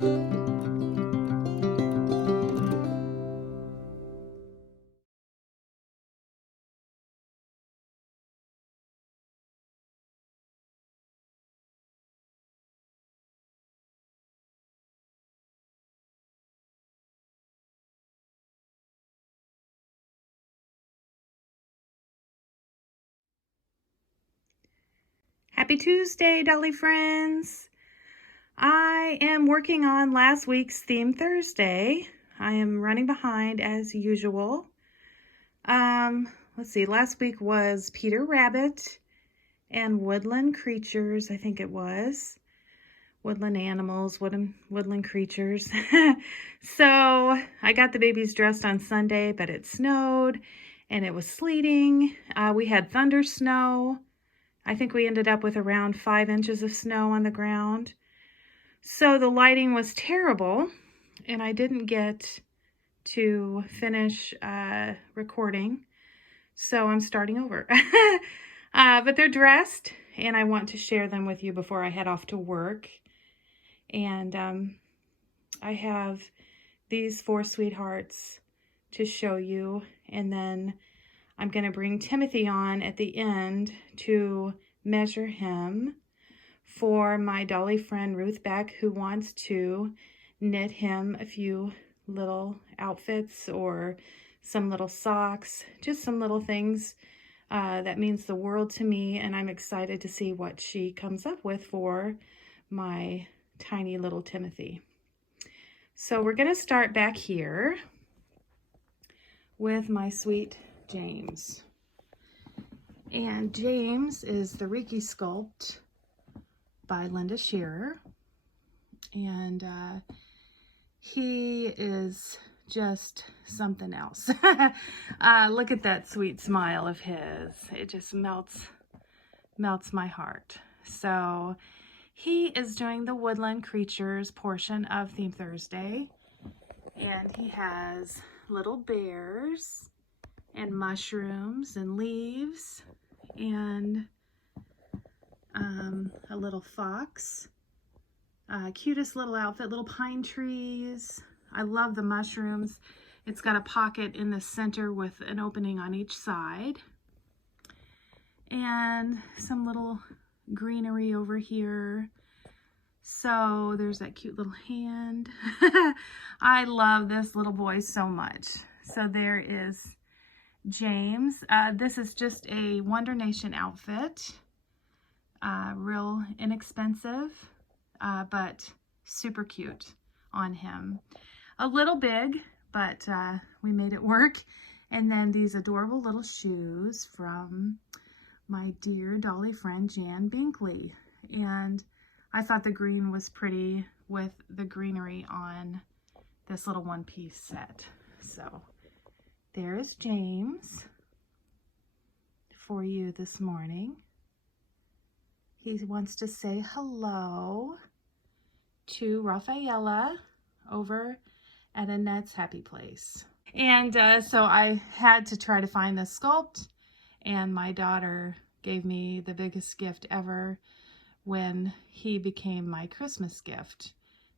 Happy Tuesday, Dolly friends. I am working on last week's theme Thursday. I am running behind as usual. Let's see, last week was Peter Rabbit and Woodland Creatures, I think it was. Woodland animals, woodland creatures. So I got the babies dressed on Sunday, but it snowed and it was sleeting. We had thunder snow. I think we ended up with around 5 inches of snow on the ground. So the lighting was terrible, and I didn't get to finish recording. So I'm starting over. But they're dressed, and I want to share them with you before I head off to work. And I have these 4 sweethearts to show you, and then I'm going to bring Timothy on at the end to measure him for my Dolly friend Ruth Beck, who wants to knit him a few little outfits or some little socks, just some little things that means the world to me, and I'm excited to see what she comes up with for my tiny little Timothy. So we're going to start back here with my sweet James. And James is the Reiki Sculpt by Linda Shearer. And he is just something else. Look at that sweet smile of his. It just melts my heart. So he is doing the Woodland Creatures portion of Theme Thursday. And he has little bears and mushrooms and leaves and a little fox. Cutest little outfit, little pine trees. I love the mushrooms. It's got a pocket in the center with an opening on each side. And some little greenery over here. So there's that cute little hand. I love this little boy so much. So there is James. This is just a Wonder Nation outfit. Real inexpensive, but super cute on him. A little big, but we made it work. And then these adorable little shoes from my dear Dolly friend Jan Binkley. And I thought the green was pretty with the greenery on this little one-piece set. So there is James for you this morning. He wants to say hello to Rafaela over at Annette's Happy Place. And so I had to try to find this sculpt, and my daughter gave me the biggest gift ever when he became my Christmas gift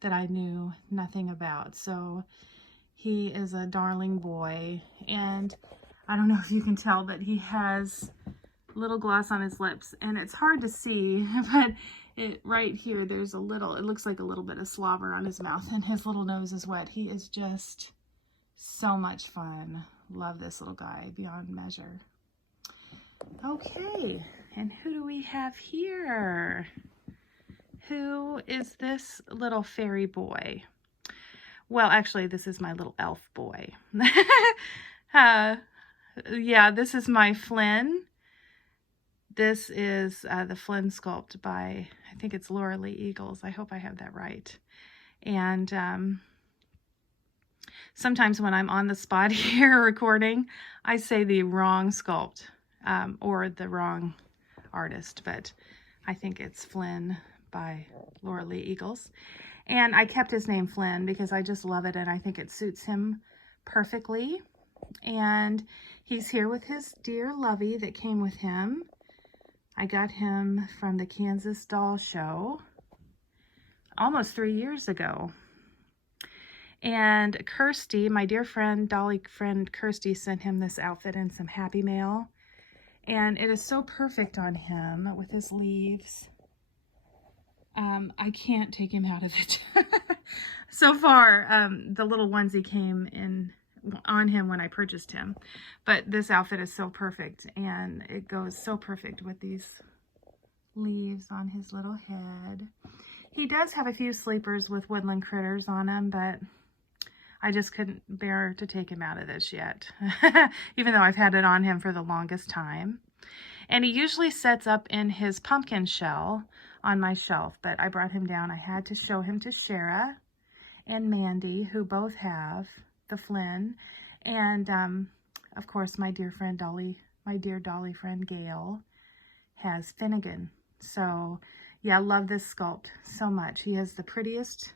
that I knew nothing about. So he is a darling boy, and I don't know if you can tell, but he has little gloss on his lips, and it's hard to see, but right here there's a little, it looks like a little bit of slobber on his mouth, and his little nose is wet. He is just so much fun. Love this little guy beyond measure. Okay, and who do we have here? Who is this little fairy boy? Well, actually, this is my little elf boy. Yeah, this is my Flynn. This is the Flynn sculpt by, I think it's Laura Lee Eagles. I hope I have that right. And sometimes when I'm on the spot here recording, I say the wrong sculpt or the wrong artist, but I think it's Flynn by Laura Lee Eagles. And I kept his name Flynn because I just love it, and I think it suits him perfectly. And he's here with his dear Lovey that came with him. I got him from the Kansas Doll Show almost 3 years ago. And Kirsty, my dear friend, Dolly friend Kirsty, sent him this outfit in some Happy Mail. And it is so perfect on him with his leaves. I can't take him out of it. So far, the little onesie came in on him when I purchased him. But this outfit is so perfect, and it goes so perfect with these leaves on his little head. He does have a few sleepers with woodland critters on him, but I just couldn't bear to take him out of this yet, even though I've had it on him for the longest time. And he usually sets up in his pumpkin shell on my shelf, but I brought him down. I had to show him to Shara and Mandy, who both have the Flynn, and of course my dear friend Dolly, my dear Dolly friend Gail, has Finnegan. So yeah, I love this sculpt so much. He has the prettiest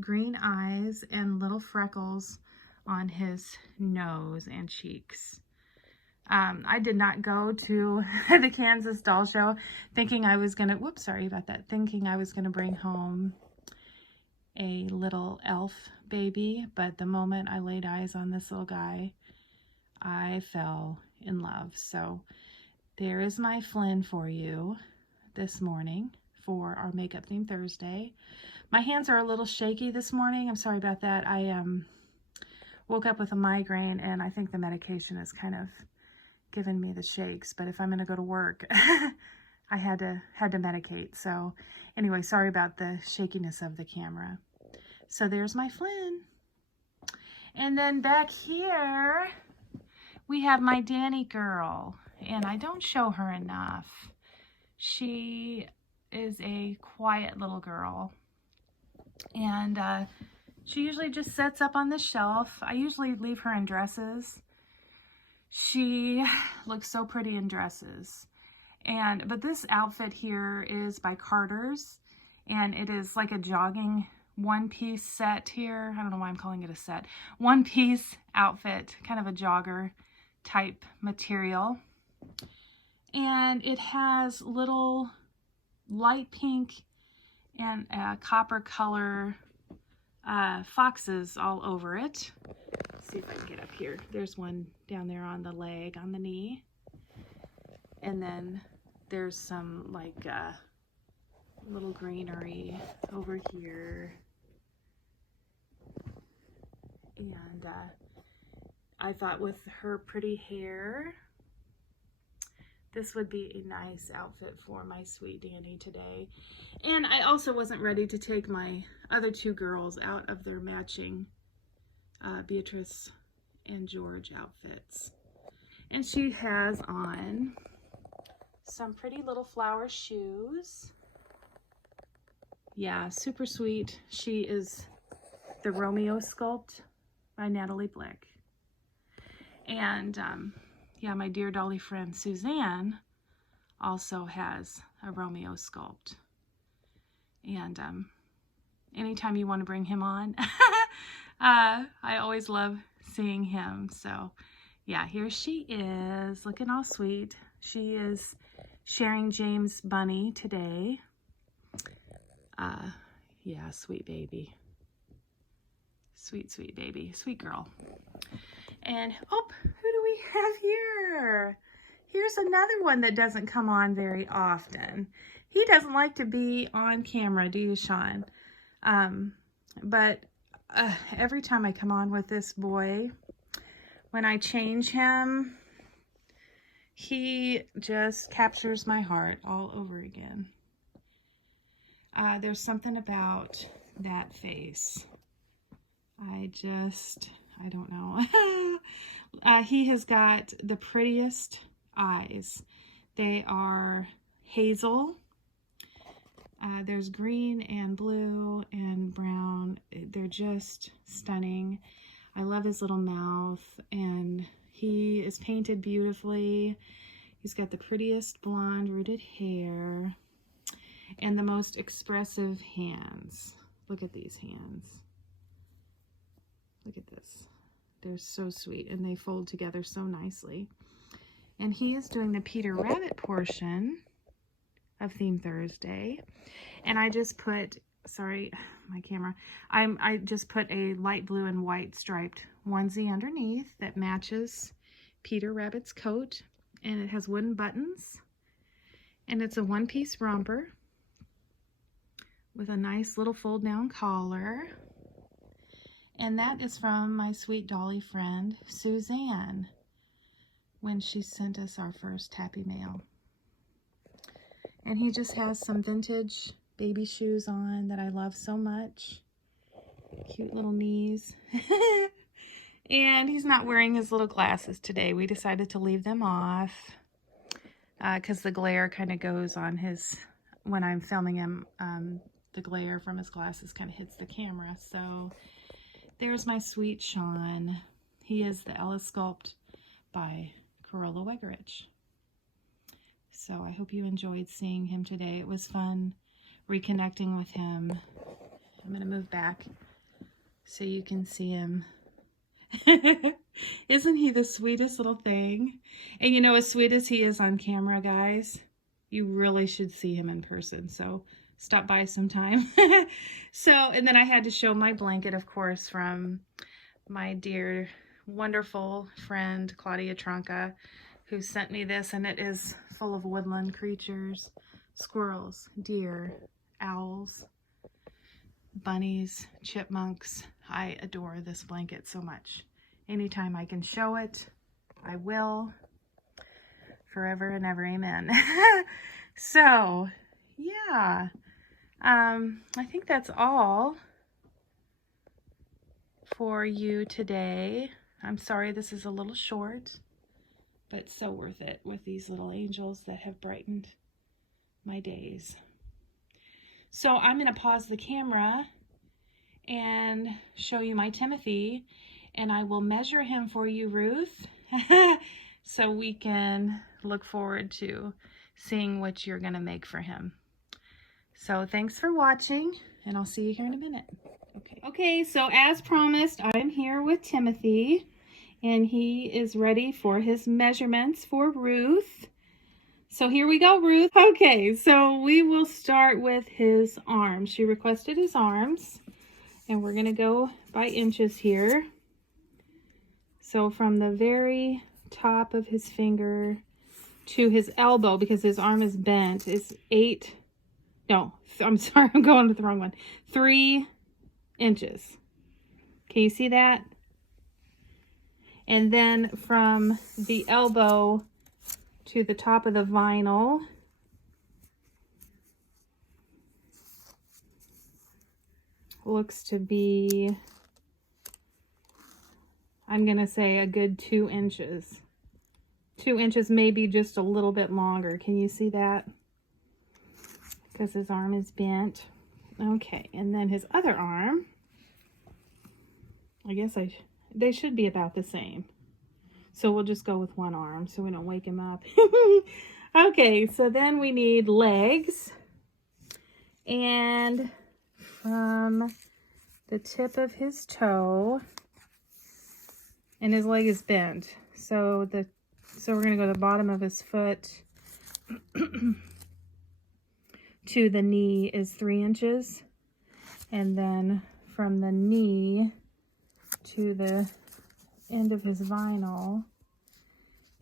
green eyes and little freckles on his nose and cheeks. I did not go to the Kansas doll show thinking I was gonna, whoops, sorry about that, thinking I was gonna bring home a little elf baby, but the moment I laid eyes on this little guy, I fell in love. So there is my Flynn for you this morning for our Makeup Theme Thursday. My hands are a little shaky this morning. I'm sorry about that. I woke up with a migraine, and I think the medication has kind of given me the shakes, but if I'm going to go to work, I had to medicate. So anyway, sorry about the shakiness of the camera. So there's my Flynn. And then back here, we have my Dani girl, and I don't show her enough. She is a quiet little girl, and she usually just sits up on the shelf. I usually leave her in dresses. She looks so pretty in dresses. But this outfit here is by Carter's, and it is like a jogging one-piece set here. I don't know why I'm calling it a set. One-piece outfit, kind of a jogger type material. And it has little light pink and copper color foxes all over it. Let's see if I can get up here. There's one down there on the leg, on the knee. And then there's some like little greenery over here. And I thought with her pretty hair, this would be a nice outfit for my sweet Dani today. And I also wasn't ready to take my other two girls out of their matching Beatrice and George outfits. And she has on some pretty little flower shoes. Yeah, super sweet. She is the Romeo sculpt by Natalie Blick. And yeah, my dear Dolly friend Suzanne also has a Romeo sculpt. And anytime you want to bring him on, I always love seeing him. So yeah, here she is, looking all sweet. She is sharing James' bunny today. Yeah, sweet baby. Sweet, sweet baby. Sweet girl. And, oh, who do we have here? Here's another one that doesn't come on very often. He doesn't like to be on camera, do you, Sean? But every time I come on with this boy, when I change him, he just captures my heart all over again. There's something about that face. I don't know. He has got the prettiest eyes. They are hazel. There's green and blue and brown. They're just stunning. I love his little mouth, and he is painted beautifully. He's got the prettiest blonde rooted hair and the most expressive hands. Look at these hands. Look at this. They're so sweet, and they fold together so nicely. And he is doing the Peter Rabbit portion of Theme Thursday. And I just put, sorry, my camera. I just put a light blue and white striped onesie underneath that matches Peter Rabbit's coat, and it has wooden buttons, and it's a one-piece romper with a nice little fold down collar. And that is from my sweet dolly friend Suzanne when she sent us our first Happy Mail. And he just has some vintage baby shoes on that I love so much. Cute little knees. And he's not wearing his little glasses today. We decided to leave them off because the glare kind of goes on his, when I'm filming him, the glare from his glasses kind of hits the camera. So there's my sweet Sean. He is the Ella Sculpt by Corolla Wegerich. So I hope you enjoyed seeing him today. It was fun reconnecting with him. I'm going to move back so you can see him. Isn't he the sweetest little thing? And you know, as sweet as he is on camera, guys, you really should see him in person. So stop by sometime. So, and then I had to show my blanket, of course, from my dear, wonderful friend, Claudia Tronca, who sent me this, and it is full of woodland creatures, squirrels, deer, owls, bunnies, chipmunks. I adore this blanket so much. Anytime I can show it, I will. Forever and ever, amen. So, yeah. I think that's all for you today. I'm sorry this is a little short, but so worth it with these little angels that have brightened my days. So I'm going to pause the camera and show you my Timothy, and I will measure him for you, Ruth, so we can look forward to seeing what you're going to make for him. So thanks for watching, and I'll see you here in a minute. Okay, so as promised, I'm here with Timothy, and he is ready for his measurements for Ruth. So here we go, Ruth. Okay, so we will start with his arms. She requested his arms, and we're going to go by inches here. So from the very top of his finger to his elbow, because his arm is bent, is 8, no, I'm sorry, I'm going with the wrong one, 3 inches. Can you see that? And then from the elbow to the top of the vinyl, looks to be, I'm going to say a good 2 inches. 2 inches, maybe just a little bit longer. Can you see that? Because his arm is bent. Okay, and then his other arm, I guess they should be about the same. So we'll just go with one arm so we don't wake him up. Okay, so then we need legs. And from the tip of his toe, and his leg is bent. So we're going to go to the bottom of his foot to the knee is 3 inches. And then from the knee to the end of his vinyl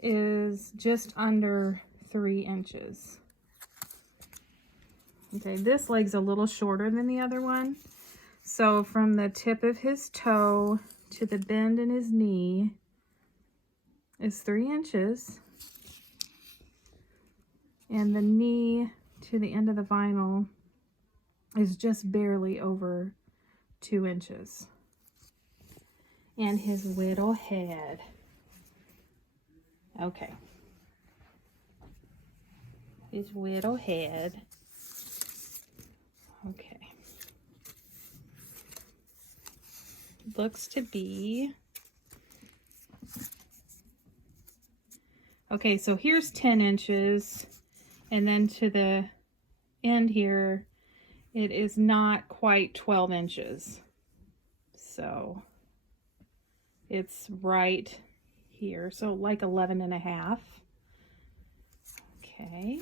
is just under 3 inches. Okay, this leg's a little shorter than the other one. So from the tip of his toe to the bend in his knee is 3 inches. And the knee to the end of the vinyl is just barely over 2 inches. And his little head. Okay. His little head. Okay. Looks to be, okay, so here's 10 inches, and then to the end here, it is not quite 12 inches. So it's right here, so like 11 and a half. Okay.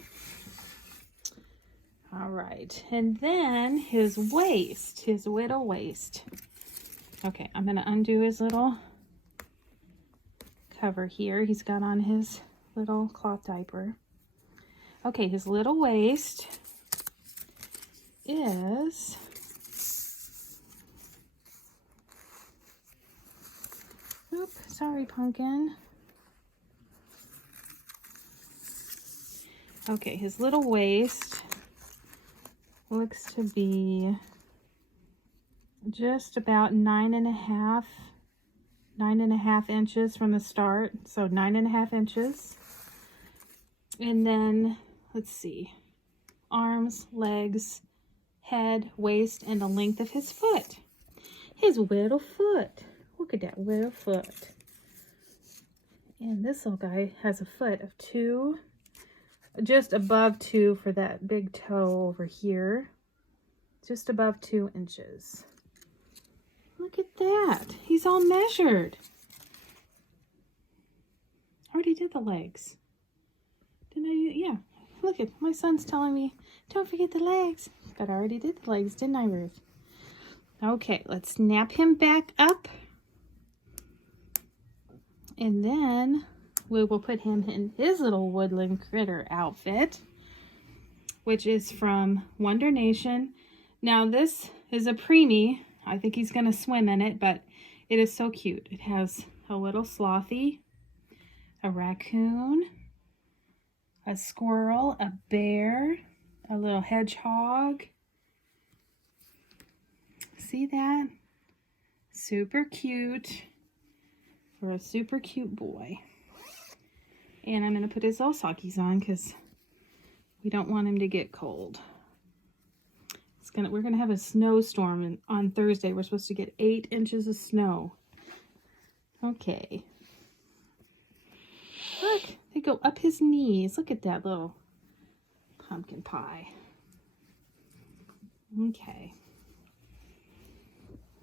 All right, and then his waist, his little waist. Okay, I'm gonna undo his little cover here. He's got on his little cloth diaper. Okay, his little waist is oop, sorry, pumpkin. Okay, his little waist looks to be just about 9.5 inches from the start. So 9.5 inches. And then, let's see, arms, legs, head, waist, and the length of his foot. His little foot. Look at that little foot. And this little guy has a foot of 2, just above 2 for that big toe over here. Just above 2 inches. Look at that. He's all measured. Already did the legs. Didn't I? Yeah. Look at, my son's telling me, don't forget the legs. But I already did the legs, didn't I, Ruth? Okay, let's snap him back up. And then we will put him in his little woodland critter outfit, which is from Wonder Nation. Now this is a preemie. I think he's going to swim in it, but it is so cute. It has a little slothy, a raccoon, a squirrel, a bear, a little hedgehog. See that? Super cute for a super cute boy. And I'm going to put his little sockies on because we don't want him to get cold. We're gonna have a snowstorm on Thursday. We're supposed to get 8 inches of snow. Okay. Look, they go up his knees. Look at that little pumpkin pie. Okay.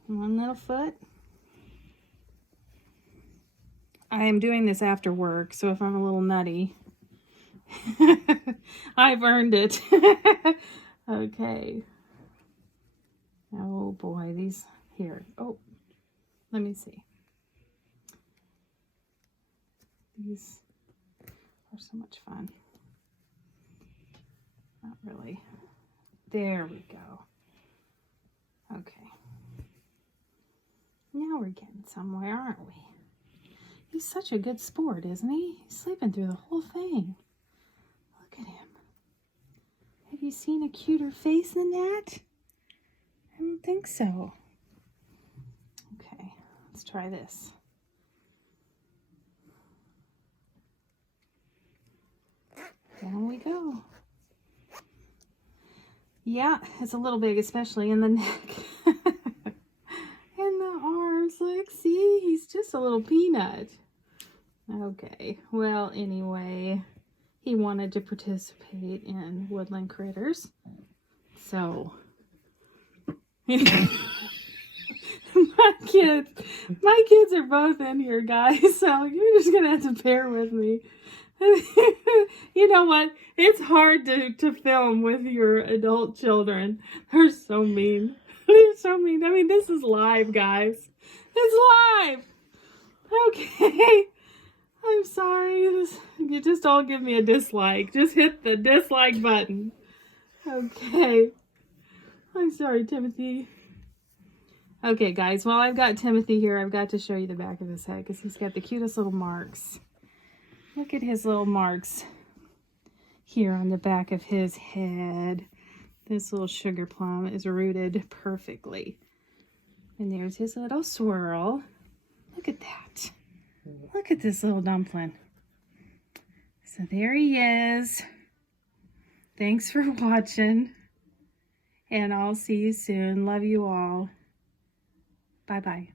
One little foot. I am doing this after work, so if I'm a little nutty, I've earned it. Okay. Oh boy, these here. Oh, let me see. These are so much fun. Not really. There we go. Okay. Now we're getting somewhere, aren't we? He's such a good sport, isn't he? He's sleeping through the whole thing. Look at him. Have you seen a cuter face than that? I don't think so. Okay, let's try this. Down we go. Yeah, it's a little big, especially in the neck. And the arms. Look, see, he's just a little peanut. Okay, well, anyway, he wanted to participate in Woodland Critters. So, my kids are both in here, guys, so you're just gonna have to bear with me. You know what? It's hard to film with your adult children. They're so mean. They're so mean. I mean, this is live, guys. It's live. Okay. I'm sorry. You just all give me a dislike. Just hit the dislike button. Okay. I'm sorry, Timothy. Okay, guys, while I've got Timothy here, I've got to show you the back of his head because he's got the cutest little marks. Look at his little marks here on the back of his head. This little sugar plum is rooted perfectly. And there's his little swirl. Look at that. Look at this little dumpling. So there he is. Thanks for watching. And I'll see you soon. Love you all. Bye-bye.